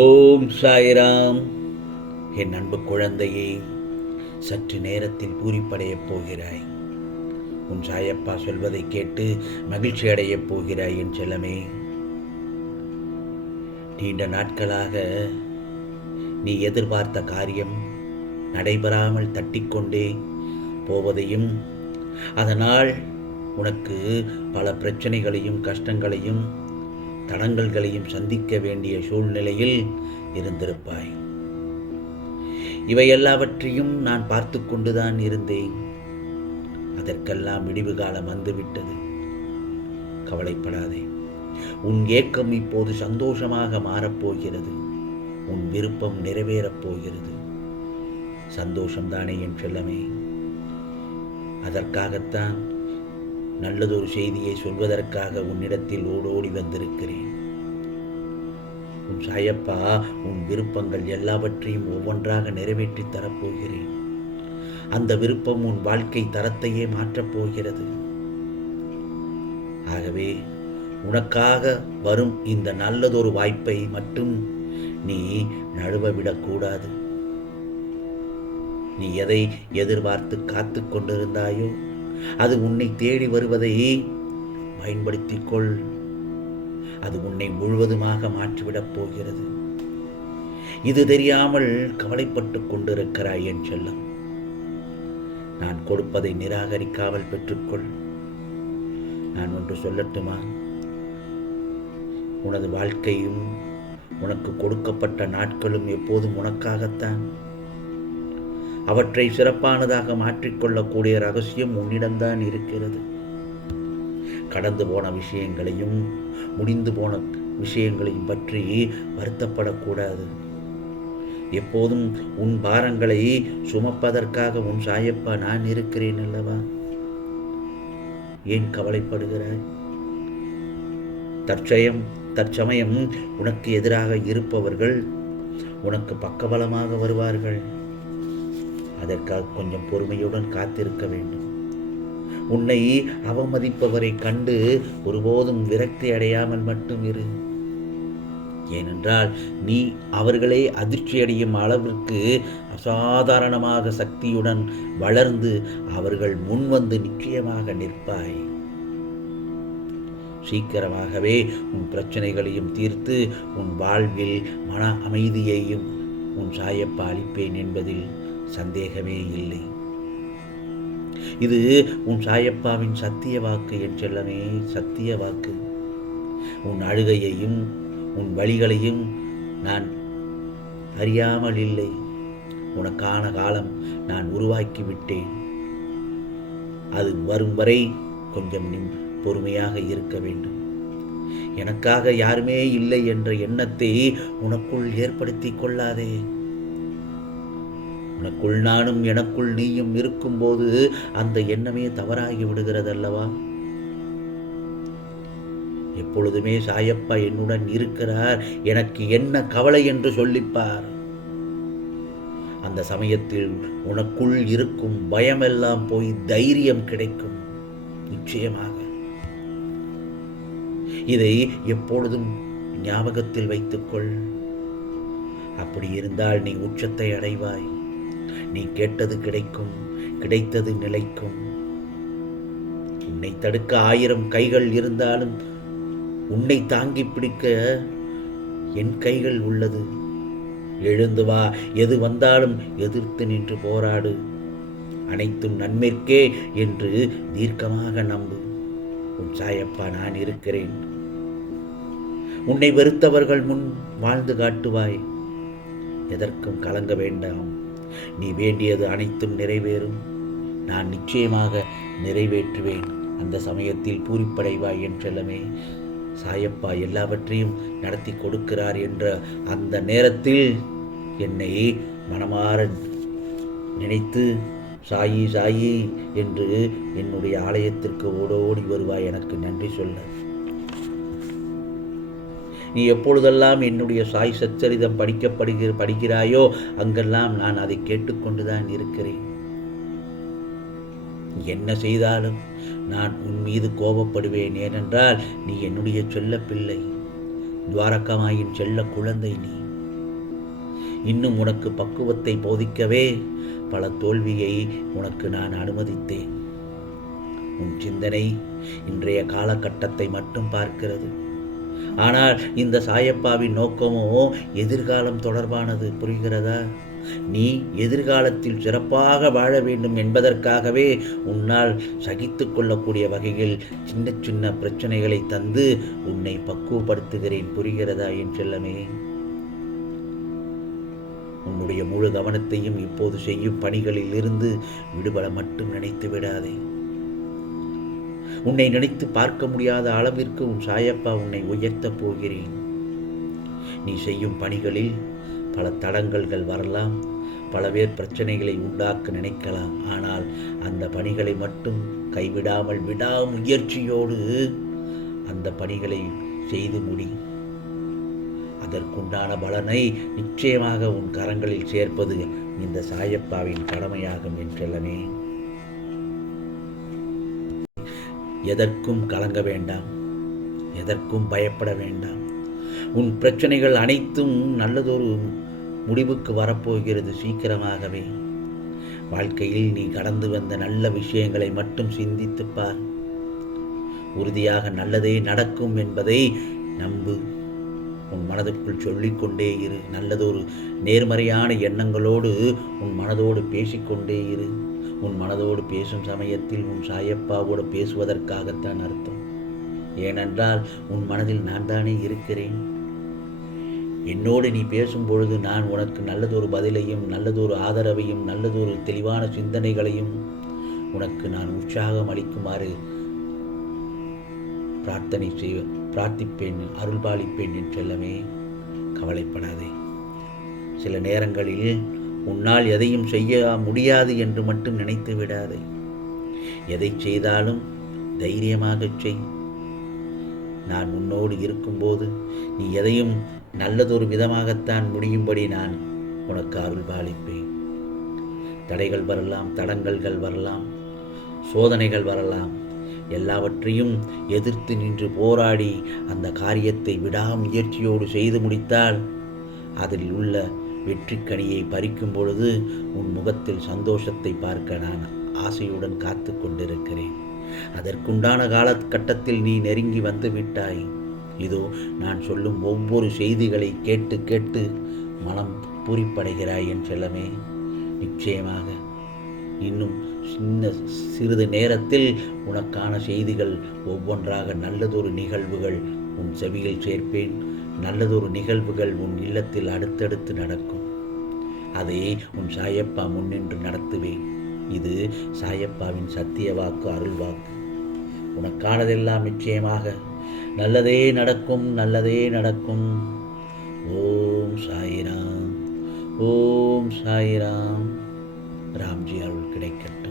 ஓம் சாய்ராம். என் அன்பு குழந்தையே, சற்று நேரத்தில் பூரிப்படையப் போகிறாய். உன் சாயப்பா சொல்வதை கேட்டு மகிழ்ச்சி அடையப் போகிறாய் என் செல்லமே. நீண்ட நாட்களாக நீ எதிர்பார்த்த காரியம் நடைபெறாமல் தட்டிக்கொண்டே போவதையும், அதனால் உனக்கு பல பிரச்சனைகளையும் கஷ்டங்களையும் தடங்கல்களையும் சந்திக்க வேண்டிய சூழ்நிலையில் இருந்திருப்பாய். இவை எல்லாவற்றையும் நான் பார்த்து கொண்டுதான் இருந்தேன். அதற்கெல்லாம் விடிவு காலம் வந்துவிட்டது. கவலைப்படாதே. உன் ஏக்கம் இப்போது சந்தோஷமாக மாறப்போகிறது. உன் விருப்பம் நிறைவேறப் போகிறது. சந்தோஷம்தானே என் செல்லமே? அதற்காகத்தான் நல்லதொரு செய்தியை சொல்வதற்காக உன்னிடத்தில் ஓடோடி வந்திருக்கிறேன். உன் சாயப்பா உன் விருப்பங்கள் எல்லாவற்றையும் ஒவ்வொன்றாக நிறைவேற்றி தரப்போகிறேன். அந்த விருப்பம் உன் வாழ்க்கை தரத்தையே மாற்றப் போகிறது. ஆகவே உனக்காக வரும் இந்த நல்லதொரு வாய்ப்பை மட்டும் நீ நழுவவிடக்கூடாது. நீ எதை எதிர்பார்த்து காத்து கொண்டிருந்தாயோ அது உன்னை தேடி வருவதை பயன்படுத்திக் கொள். அது உன்னை முழுவதுமாக மாற்றிவிடப் போகிறது. இது தெரியாமல் கவலைப்பட்டு கொண்டிருக்கிறாய் என் செல்லம். நான் கொடுப்பதை நிராகரிக்காமல் பெற்றுக்கொள். நான் ஒன்று சொல்லட்டுமா? உனது வாழ்க்கையும் உனக்கு கொடுக்கப்பட்ட நாட்களும் எப்போதும் உனக்காகத்தான். அவற்றை சிறப்பானதாக மாற்றிக்கொள்ளக்கூடிய ரகசியம் உன்னிடம்தான் இருக்கிறது. கடந்து போன விஷயங்களையும் முடிந்து போன விஷயங்களையும் பற்றி வருத்தப்படக்கூடாது. எப்போதும் உன் பாரங்களை சுமப்பதற்காக உன் சாயப்பா நான் இருக்கிறேன் அல்லவா? ஏன் கவலைப்படுகிறாய்? தற்சமயம் உனக்கு எதிராக இருப்பவர்கள் உனக்கு பக்கபலமாக வருவார்கள். அதற்காக கொஞ்சம் பொறுமையுடன் காத்திருக்க வேண்டும். உன்னை அவமதிப்பவரை கண்டு ஒருபோதும் விரக்தி அடையாமல் மட்டும் இரு. ஏனென்றால் நீ அவர்களே அதிர்ச்சி அடையும் அளவிற்கு அசாதாரணமாக சக்தியுடன் வளர்ந்து அவர்கள் முன்வந்து நிச்சயமாக நிற்பாய். சீக்கிரமாகவே உன் பிரச்சனைகளையும் தீர்த்து உன் வாழ்வில் மன அமைதியையும் உன் சாயப்பா அளிப்பேன் என்பதில் சந்தேகமே இல்லை. இது உன் சாயப்பாவின் சத்திய வாக்கு என் செல்லமே, சத்திய வாக்கு. உன் அழுகையையும் உன் வழிகளையும் நான் அறியாமல் இல்லை. உனக்கான காலம் நான் உருவாக்கி விட்டேன். அது வரும் வரை கொஞ்சம் பொறுமையாக இருக்க வேண்டும். எனக்காக யாருமே இல்லை என்ற எண்ணத்தை உனக்குள் ஏற்படுத்தி கொள்ளாதே. உனக்குள் நானும் எனக்குள் நீயும் இருக்கும்போது அந்த எண்ணமே தவறாகி விடுகிறதல்லவா? எப்பொழுதுமே சாயப்பா என்னுடன் இருக்கிறார், எனக்கு என்ன கவலை என்று சொல்லிப்பார். அந்த சமயத்தில் உனக்குள் இருக்கும் பயமெல்லாம் போய் தைரியம் கிடைக்கும். நிச்சயமாக இதை எப்பொழுதும் ஞாபகத்தில் வைத்துக்கொள். அப்படி இருந்தால் நீ உச்சத்தை அடைவாய். நீ கேட்டது கிடைக்கும், கிடைத்தது நிலைக்கும். உன்னை தடுக்க 1000 கைகள் இருந்தாலும் உன்னை தாங்கி பிடிக்க என் கைகள் உள்ளது. எழுந்து வா, எது வந்தாலும் எதிர்த்து நின்று போராடு. அனைத்தும் நன்மைக்கே என்று தீர்க்கமாக நம்பு. உன் சாயப்பா நான் இருக்கிறேன். உன்னை வெறுத்தவர்கள் முன் வாழ்ந்து காட்டுவாய். எதற்கும் கலங்க வேண்டாம். நீ வேண்டியது அனைத்தும் நிறைவேறும். நான் நிச்சயமாக நிறைவேற்றுவேன். அந்த சமயத்தில் பூரிப்படைவாய் என் செல்லமே. சாயப்பா எல்லாவற்றையும் நடத்தி கொடுக்கிறார் என்ற அந்த நேரத்தில் என்னை மனமாற நினைத்து சாயி சாயி என்று என்னுடைய ஆலயத்திற்கு ஓடோடி வருவாய் எனக்கு நன்றி சொல்ல. நீ எப்பொழுதெல்லாம் என்னுடைய சாய் சச்சரிதம் படிக்கிறாயோ அங்கெல்லாம் நான் அதை கேட்டுக்கொண்டுதான் இருக்கிறேன். என்ன செய்தாலும் நான் உன் மீது கோபப்படுவேன். ஏனென்றால் நீ என்னுடைய செல்ல பிள்ளை, துவாரகமாயின் செல்ல குழந்தை. நீ இன்னும் உனக்கு பக்குவத்தை போதிக்கவே பல தோல்வியை உனக்கு நான் அனுமதித்தேன். உன் சிந்தனை இன்றைய காலகட்டத்தை மட்டும் பார்க்கிறது. ஆனால் இந்த சாயப்பாவின் நோக்கமோ எதிர்காலம் தொடர்பானது. புரிகிறதா? நீ எதிர்காலத்தில் சிறப்பாக வாழ வேண்டும் என்பதற்காகவே உன்னால் சகித்து கொள்ளக்கூடிய வகையில் சின்ன சின்ன பிரச்சனைகளை தந்து உன்னை பக்குவப்படுத்துகிறேன். புரிகிறதா என் செல்லமே? உன்னுடைய முழு கவனத்தையும் இப்போது செய்யும் பணிகளில் இருந்து விடுபட மட்டும் நினைத்து விடாதே. உன்னை நினைத்து பார்க்க முடியாத அளவிற்கு உன் சாயப்பா உன்னை உயர்த்தப் போகிறேன். நீ செய்யும் பணிகளில் பல தடங்கல்கள் வரலாம், பல பேர் பிரச்சனைகளை உண்டாக்க நினைக்கலாம். ஆனால் அந்த பணிகளை மட்டும் கைவிடாமல் விடாமுயற்சியோடு அந்த பணிகளை செய்து முடி. அதற்குண்டான பலனை நிச்சயமாக உன் கரங்களில் சேர்ப்பது இந்த சாயப்பாவின் கடமையாகும் என்றெல்லாமே. எதற்கும் கலங்க வேண்டாம், எதற்கும் பயப்பட வேண்டாம். உன் பிரச்சனைகள் அனைத்தும் நல்லதொரு முடிவுக்கு வரப்போகிறது சீக்கிரமாகவே. வாழ்க்கையில் நீ கடந்து வந்த நல்ல விஷயங்களை மட்டும் சிந்தித்துப் பார். உறுதியாக நல்லதே நடக்கும் என்பதை நம்பு. உன் மனதுக்குள் சொல்லிக்கொண்டே இரு. நல்லதொரு நேர்மறையான எண்ணங்களோடு உன் மனதோடு பேசிக்கொண்டே இரு. உன் மனதோடு பேசும் சமயத்தில் உன் சாயப்பாவோடு பேசுவதற்காகத்தான் அர்த்தம். ஏனென்றால் உன் மனதில் நான் தானே இருக்கிறேன். என்னோடு நீ பேசும்பொழுது நான் உனக்கு நல்லதொரு பதிலையும் நல்லதொரு ஆதரவையும் நல்லதொரு தெளிவான சிந்தனைகளையும் உனக்கு நான் உற்சாகம் அளிக்குமாறு பிரார்த்திப்பேன், அருள்பாலிப்பேன் என் செல்லமே. கவலைப்படாதே. சில நேரங்களில் உன்னால் எதையும் செய்ய முடியாது என்று மட்டும் நினைத்து விடாதே. எதை செய்தாலும் தைரியமாக செய். நான் உன்னோடு இருக்கும்போது நீ எதையும் நல்லதொரு விதமாகத்தான் முடியும்படி நான் உனக்கு அருள்பாலிப்பேன். தடைகள் வரலாம், தடங்கல்கள் வரலாம், சோதனைகள் வரலாம். எல்லாவற்றையும் எதிர்த்து நின்று போராடி அந்த காரியத்தை விடாமுயற்சியோடு செய்து முடித்தால் அதில் உள்ள வெற்றிக்கனியை பறிக்கும் பொழுது உன் முகத்தில் சந்தோஷத்தை பார்க்க நான் ஆசையுடன் காத்து கொண்டிருக்கிறேன். அதற்குண்டான காலகட்டத்தில் நீ நெருங்கி வந்து விட்டாய். இதோ நான் சொல்லும் ஒவ்வொரு செய்திகளை கேட்டு கேட்டு மனம் பூரிப்படைகிறாய் என் செல்லமே. நிச்சயமாக இன்னும் சிறிது நேரத்தில் உனக்கான செய்திகள் ஒவ்வொன்றாக நல்லதொரு நிகழ்வுகள் உன் செவியில் சேர்ப்பேன். நல்லதொரு நிகழ்வுகள் உன் இல்லத்தில் அடுத்தடுத்து நடக்கும். அதை உன் சாயப்பா முன்னின்று நடத்துவேன். இது சாயப்பாவின் சத்திய வாக்கு, அருள் வாக்கு. உனக்கானதெல்லாம் நிச்சயமாக நல்லதே நடக்கும், நல்லதே நடக்கும். ஓம் சாயிராம், ஓம் சாயிராம். ராம்ஜி அருள் கிடைக்கட்டும்.